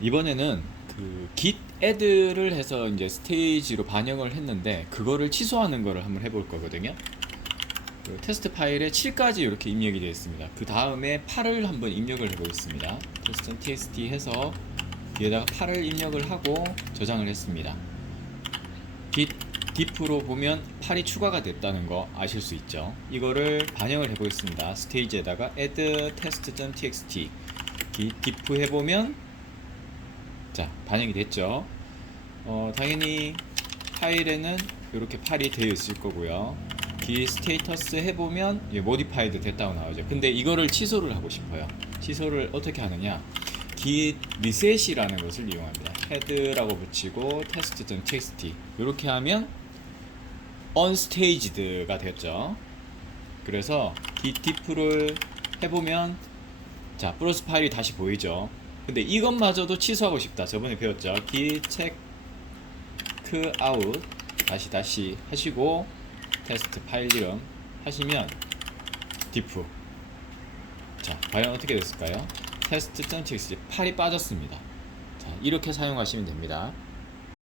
이번에는 그 git add를 해서 이제 스테이지로 반영을 했는데 그거를 취소하는 거를 한번 해볼 거거든요. 그 테스트 파일에 7까지 이렇게 입력이 되어 있습니다. 그 다음에 8을 한번 입력을 해보겠습니다. test.txt 해서 뒤에다가 8을 입력을 하고 저장을 했습니다. git diff로 보면 8이 추가가 됐다는 거 아실 수 있죠. 이거를 반영을 해보겠습니다. 스테이지에다가 add test.txt git diff 해보면 자 반영이 됐죠. 어, 당연히 파일에는 이렇게 8이 되어 있을 거고요. git 스테이터스 해보면 예, 모디파이드 됐다고 나오죠. 근데 이거를 취소를 하고 싶어요. 취소를 어떻게 하느냐? git reset이라는 것을 이용합니다. head라고 붙이고 test.txt 이렇게 하면 unstaged가 됐죠. 그래서 git diff를 해보면 자 플러스 파일이 다시 보이죠. 근데 이것마저도 취소하고 싶다. 저번에 배웠죠. git check out 다시 다시 하시고 테스트 파일 이름 하시면 diff 자 과연 어떻게 됐을까요? test.txt 8이 빠졌습니다. 자 이렇게 사용하시면 됩니다.